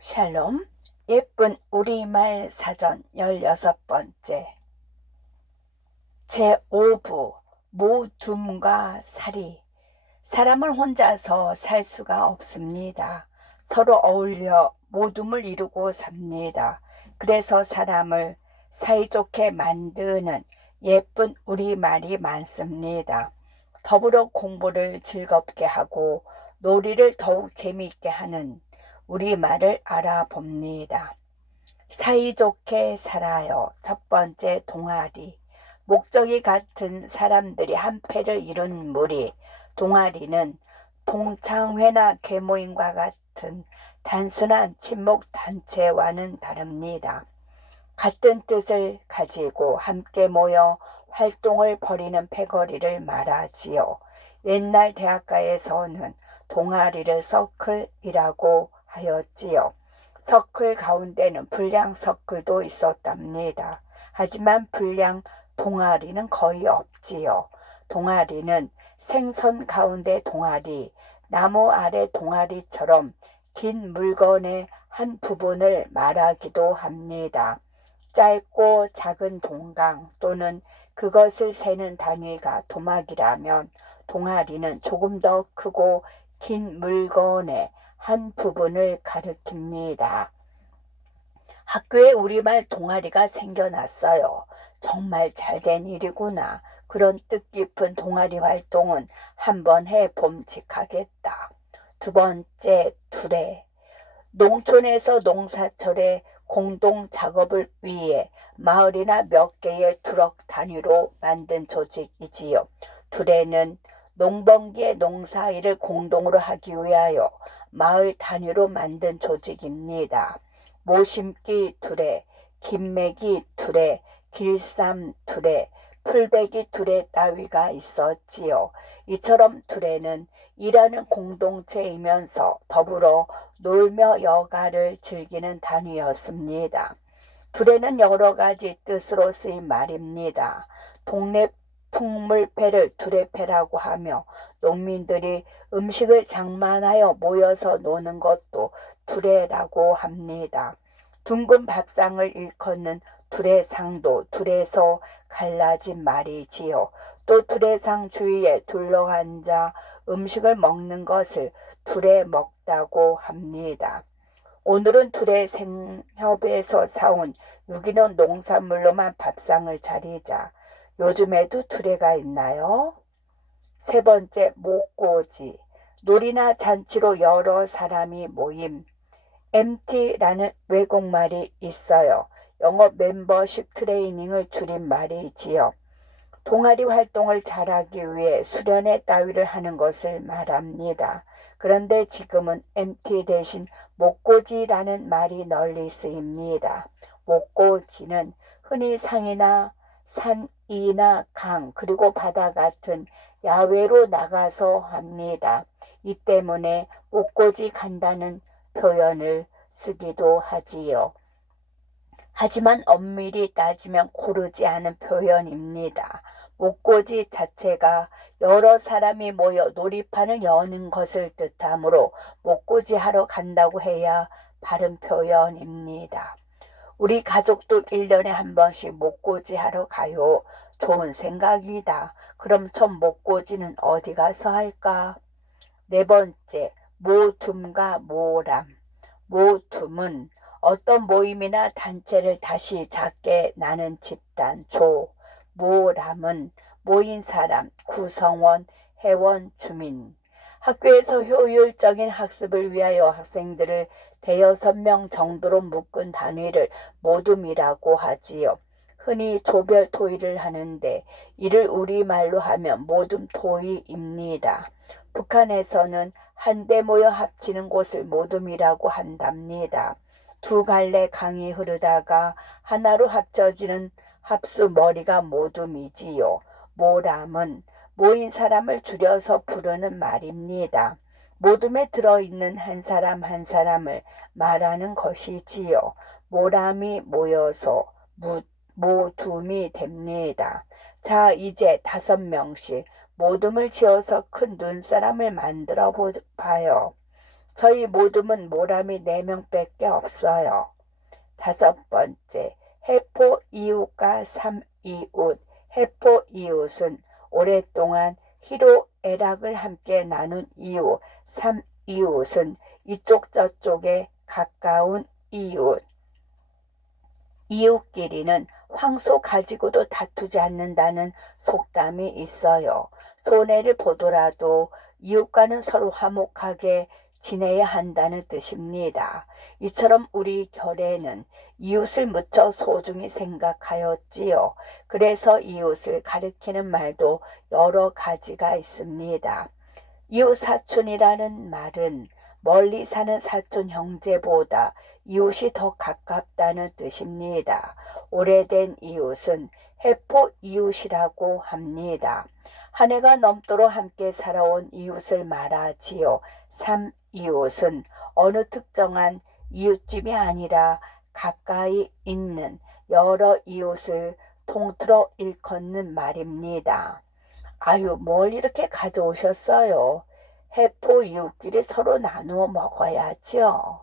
샬롬, 예쁜 우리말 사전 16번째 제5부 모둠과 사리. 사람은 혼자서 살 수가 없습니다. 서로 어울려 모둠을 이루고 삽니다. 그래서 사람을 사이좋게 만드는 예쁜 우리말이 많습니다. 더불어 공부를 즐겁게 하고 놀이를 더욱 재미있게 하는 우리말을 알아봅니다. 사이좋게 살아요. 첫 번째 동아리. 목적이 같은 사람들이 한 패를 이룬 무리. 동아리는 동창회나 계모임과 같은 단순한 친목 단체와는 다릅니다. 같은 뜻을 가지고 함께 모여 활동을 벌이는 패거리를 말하지요. 옛날 대학가에서는 동아리를 서클이라고 하였지요. 서클 가운데는 불량 서클도 있었답니다. 하지만 불량 동아리는 거의 없지요. 동아리는 생선 가운데 동아리, 나무 아래 동아리처럼 긴 물건의 한 부분을 말하기도 합니다. 짧고 작은 동강 또는 그것을 세는 단위가 도막이라면 동아리는 조금 더 크고 긴 물건의 한 부분을 가리킵니다. 학교에 우리말 동아리가 생겨났어요. 정말 잘된 일이구나. 그런 뜻깊은 동아리 활동은 한번 해봄직하겠다. 두 번째, 두레. 농촌에서 농사철에 공동 작업을 위해 마을이나 몇 개의 두럭 단위로 만든 조직이지요. 두레는 농번기에 농사일을 공동으로 하기 위하여 마을 단위로 만든 조직입니다. 모심기 두레, 김매기 두레, 길쌈 두레, 풀베기 두레 따위가 있었지요. 이처럼 두레는 일하는 공동체이면서 더불어 놀며 여가를 즐기는 단위였습니다. 두레는 여러 가지 뜻으로 쓰인 말입니다. 동네 풍물패를 두레패라고 하며 농민들이 음식을 장만하여 모여서 노는 것도 두레라고 합니다. 둥근 밥상을 일컫는 두레상도 두레서 갈라진 말이지요. 또 두레상 주위에 둘러앉아 음식을 먹는 것을 두레 먹다고 합니다. 오늘은 두레 생협에서 사온 유기농 농산물로만 밥상을 차리자. 요즘에도 두레가 있나요? 세 번째, 목고지. 놀이나 잔치로 여러 사람이 모임. MT라는 외국말이 있어요. 영어 멤버십 트레이닝을 줄인 말이지요. 동아리 활동을 잘하기 위해 수련회 따위를 하는 것을 말합니다. 그런데 지금은 MT 대신 목고지라는 말이 널리 쓰입니다. 목고지는 흔히 상이나 산이나 강 그리고 바다 같은 야외로 나가서 합니다. 이 때문에 목고지 간다는 표현을 쓰기도 하지요. 하지만 엄밀히 따지면 고르지 않은 표현입니다. 목고지 자체가 여러 사람이 모여 놀이판을 여는 것을 뜻하므로 목고지 하러 간다고 해야 바른 표현입니다. 우리 가족도 1년에 한 번씩 목고지 하러 가요. 좋은 생각이다. 그럼 전 목고지는 어디 가서 할까? 네 번째, 모둠과 모람. 모둠은 어떤 모임이나 단체를 다시 작게 나는 집단, 조. 모람은 모인 사람, 구성원, 회원, 주민. 학교에서 효율적인 학습을 위하여 학생들을 대여섯 명 정도로 묶은 단위를 모둠이라고 하지요. 흔히 조별 토의를 하는데 이를 우리말로 하면 모둠 토의입니다. 북한에서는 한데 모여 합치는 곳을 모둠이라고 한답니다. 두 갈래 강이 흐르다가 하나로 합쳐지는 합수 머리가 모둠이지요. 모람은 모인 사람을 줄여서 부르는 말입니다. 모둠에 들어있는 한 사람 한 사람을 말하는 것이지요. 모람이 모여서 모둠이 됩니다. 자, 이제 5명씩 모둠을 지어서 큰 눈사람을 만들어 봐요. 저희 모둠은 모람이 4명밖에 없어요. 5번째, 해포 이웃과 삼이웃. 해포 이웃은 오랫동안 희로애락을 함께 나눈 이웃. 삼이웃은 이쪽 저쪽에 가까운 이웃. 이웃끼리는 황소 가지고도 다투지 않는다는 속담이 있어요. 손해를 보더라도 이웃과는 서로 화목하게 지내야 한다는 뜻입니다. 이처럼 우리 결에는 이웃을 무척 소중히 생각하였지요. 그래서 이웃을 가리키는 말도 여러 가지가 있습니다. 이웃사촌이라는 말은 멀리 사는 사촌 형제보다 이웃이 더 가깝다는 뜻입니다. 오래된 이웃은 해포 이웃이라고 합니다. 한 해가 넘도록 함께 살아온 이웃을 말하지요. 삼이웃은 어느 특정한 이웃집이 아니라 가까이 있는 여러 이웃을 통틀어 일컫는 말입니다. 아유, 뭘 이렇게 가져오셨어요? 해포 이웃끼리 서로 나누어 먹어야죠.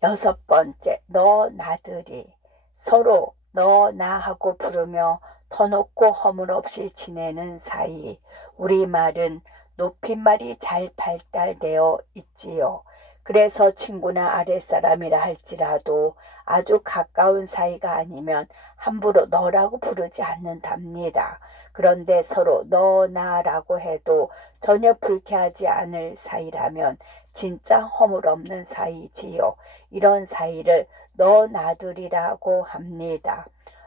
6번째, 너 나들이. 서로 너 나 하고 부르며 터놓고 허물없이 지내는 사이. 우리말은 높임말이 잘 발달되어 있지요. 그래서 친구나 아랫사람이라 할지라도 아주 가까운 사이가 아니면 함부로 너라고 부르지 않는답니다. 그런데 서로 너 나라고 해도 전혀 불쾌하지 않을 사이라면 진짜 허물없는 사이지요. 이런 사이를 너 나들이라고 합니다.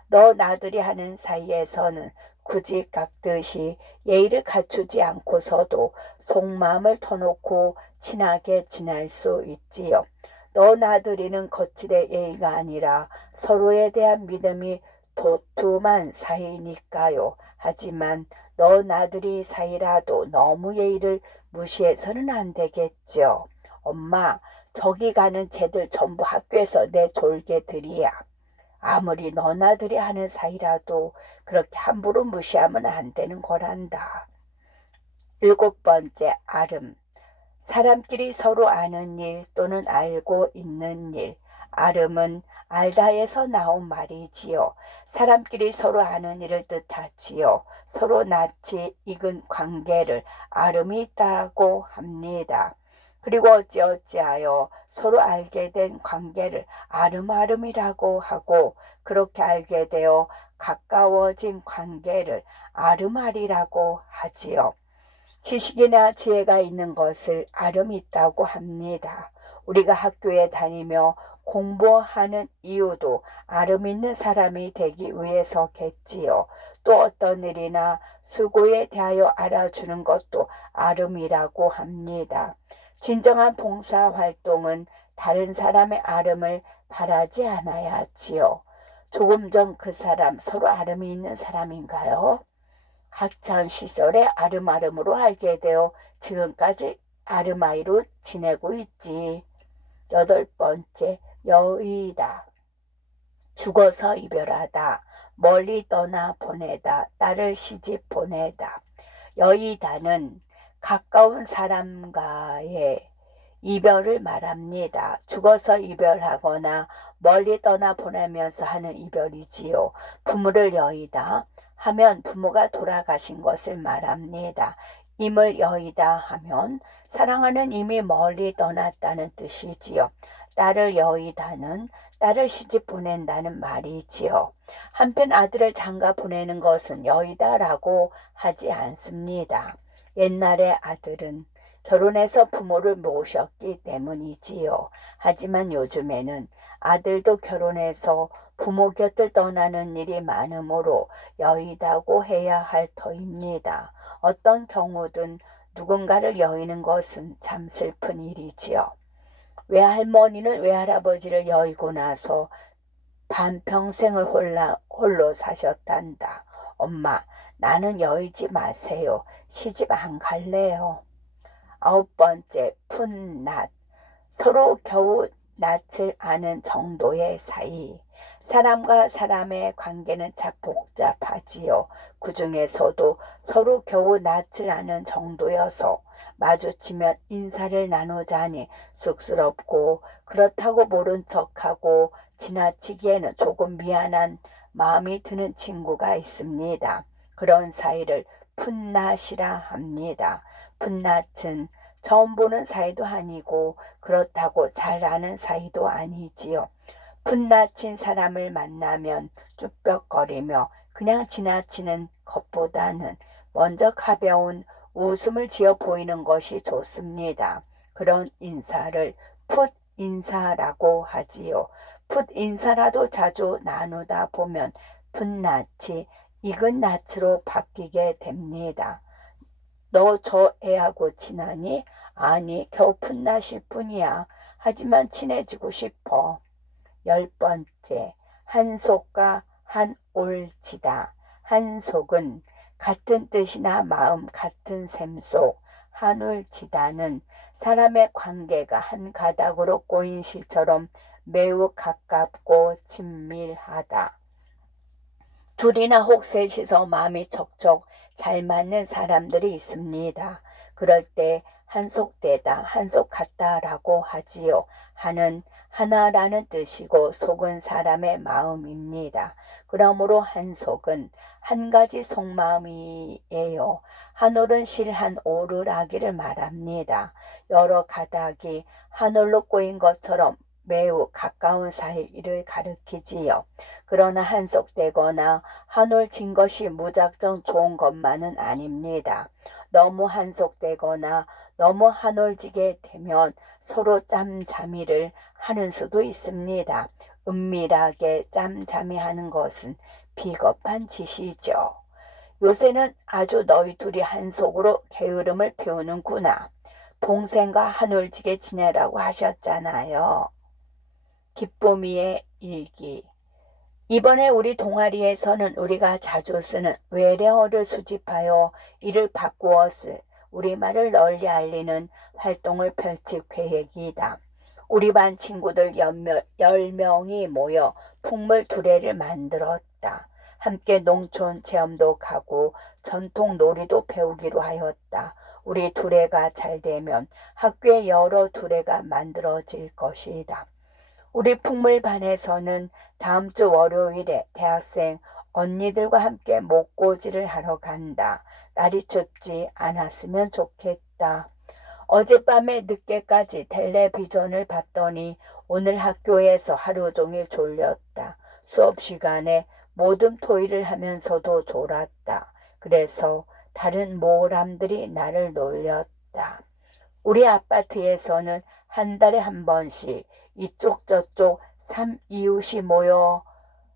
너 나들이 하는 사이에서는 굳이 깎듯이 예의를 갖추지 않고서도 속마음을 터놓고 친하게 지낼 수 있지요. 너 나들이는 거칠의 예의가 아니라 서로에 대한 믿음이 도톰한 사이니까요. 하지만 너 나들이 사이라도 너무 예의를 무시해서는 안 되겠죠. 엄마, 저기 가는 쟤들 전부 학교에서 내 졸개들이야. 아무리 너나들이 하는 사이라도 그렇게 함부로 무시하면 안 되는 거란다. 7번째, 아름. 사람끼리 서로 아는 일 또는 알고 있는 일. 아름은 알다에서 나온 말이지요. 사람끼리 서로 아는 일을 뜻하지요. 서로 낯이 익은 관계를 아름이 있다고 합니다. 그리고 어찌어찌하여 서로 알게 된 관계를 아름아름이라고 하고, 그렇게 알게 되어 가까워진 관계를 아름아리라고 하지요. 지식이나 지혜가 있는 것을 아름이 있다고 합니다. 우리가 학교에 다니며 공부하는 이유도 아름 있는 사람이 되기 위해서겠지요. 또 어떤 일이나 수고에 대하여 알아주는 것도 아름이라고 합니다. 진정한 봉사활동은 다른 사람의 아름을 바라지 않아야 하지요. 조금 전 그 사람 서로 아름이 있는 사람인가요? 학창시절에 아름아름으로 알게 되어 지금까지 아름아이로 지내고 있지. 8번째, 여의다. 죽어서 이별하다. 멀리 떠나 보내다. 딸을 시집 보내다. 여의다는 가까운 사람과의 이별을 말합니다. 죽어서 이별하거나 멀리 떠나 보내면서 하는 이별이지요. 부모를 여의다 하면 부모가 돌아가신 것을 말합니다. 임을 여의다 하면 사랑하는 이미 멀리 떠났다는 뜻이지요. 딸을 여의다는 딸을 시집 보낸다는 말이지요. 한편 아들을 장가 보내는 것은 여의다라고 하지 않습니다. 옛날의 아들은 결혼해서 부모를 모셨기 때문이지요. 하지만 요즘에는 아들도 결혼해서 부모 곁을 떠나는 일이 많으므로 여의다고 해야 할 터입니다. 어떤 경우든 누군가를 여의는 것은 참 슬픈 일이지요. 외할머니는 외할아버지를 여의고 나서 반평생을 홀로 사셨단다. 엄마, 나는 여의지 마세요. 시집 안 갈래요. 9번째, 푼낫. 서로 겨우 낯을 아는 정도의 사이. 사람과 사람의 관계는 참 복잡하지요. 그 중에서도 서로 겨우 낯을 아는 정도여서 마주치면 인사를 나누자니 쑥스럽고 그렇다고 모른 척하고 지나치기에는 조금 미안한 마음이 드는 친구가 있습니다. 그런 사이를 풋낫이라 합니다. 풋낫은 처음 보는 사이도 아니고 그렇다고 잘 아는 사이도 아니지요. 풋낫인 사람을 만나면 쭈뼛거리며 그냥 지나치는 것보다는 먼저 가벼운 웃음을 지어 보이는 것이 좋습니다. 그런 인사를 풋 인사라고 하지요. 풋 인사라도 자주 나누다 보면 풋낫이 익은 낫으로 바뀌게 됩니다. 너 저 애하고 친하니? 아니, 겨우 풋낫일 뿐이야. 하지만 친해지고 싶어. 10번째, 한속과 한올지다. 한속은 같은 뜻이나 마음 같은 셈속, 한올지다는 사람의 관계가 한 가닥으로 꼬인 실처럼 매우 가깝고 친밀하다. 둘이나 혹 셋이서 마음이 척척 잘 맞는 사람들이 있습니다. 그럴 때 한속되다, 한속같다라고 하지요. 한은 하나라는 뜻이고 속은 사람의 마음입니다. 그러므로 한속은 한 가지 속마음이에요. 한올은 실한 오를 아기를 말합니다. 여러 가닥이 한올로 꼬인 것처럼 매우 가까운 사이를 가리키지요. 그러나 한속되거나 한올진 것이 무작정 좋은 것만은 아닙니다. 너무 한속되거나 너무 한올지게 되면 서로 짬짬이를 하는 수도 있습니다. 은밀하게 짬짬이하는 것은 비겁한 짓이죠. 요새는 아주 너희 둘이 한속으로 게으름을 피우는구나. 동생과 한올지게 지내라고 하셨잖아요. 기쁨이의 일기. 이번에 우리 동아리에서는 우리가 자주 쓰는 외래어를 수집하여 이를 바꾸어 쓸 우리말을 널리 알리는 활동을 펼칠 계획이다. 우리 반 친구들 10명이 모여 풍물 두레를 만들었다. 함께 농촌 체험도 가고 전통 놀이도 배우기로 하였다. 우리 두레가 잘 되면 학교에 여러 두레가 만들어질 것이다. 우리 풍물반에서는 다음 주 월요일에 대학생 언니들과 함께 목고지를 하러 간다. 날이 춥지 않았으면 좋겠다. 어젯밤에 늦게까지 텔레비전을 봤더니 오늘 학교에서 하루 종일 졸렸다. 수업 시간에 모든 토의를 하면서도 졸았다. 그래서 다른 모람들이 나를 놀렸다. 우리 아파트에서는 한 달에 한 번씩 이쪽 저쪽 3이웃이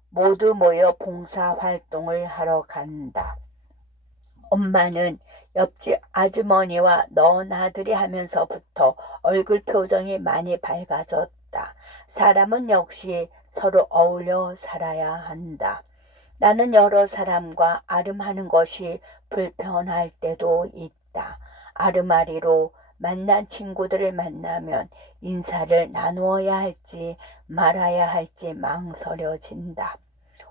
모두 모여 봉사활동을 하러 간다. 엄마는 옆집 아주머니와 너 나들이 하면서부터 얼굴 표정이 많이 밝아졌다. 사람은 역시 서로 어울려 살아야 한다. 나는 여러 사람과 아름하는 것이 불편할 때도 있다. 아름아리로 만난 친구들을 만나면 인사를 나누어야 할지 말아야 할지 망설여진다.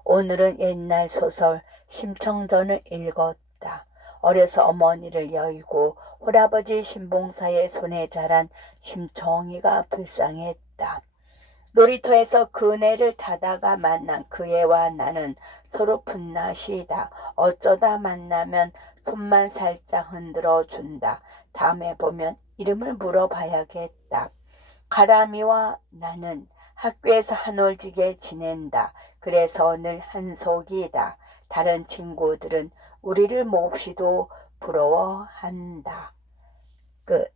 오늘은 옛날 소설 심청전을 읽었다. 어려서 어머니를 여의고 홀아버지 신봉사의 손에 자란 심청이가 불쌍했다. 놀이터에서 그네를 타다가 만난 그 애와 나는 서로 풋낫이다. 어쩌다 만나면 손만 살짝 흔들어 준다. 다음에 보면 이름을 물어봐야겠다. 가람이와 나는 학교에서 한올지게 지낸다. 그래서 늘 한속이다. 다른 친구들은 우리를 몹시도 부러워한다. 끝.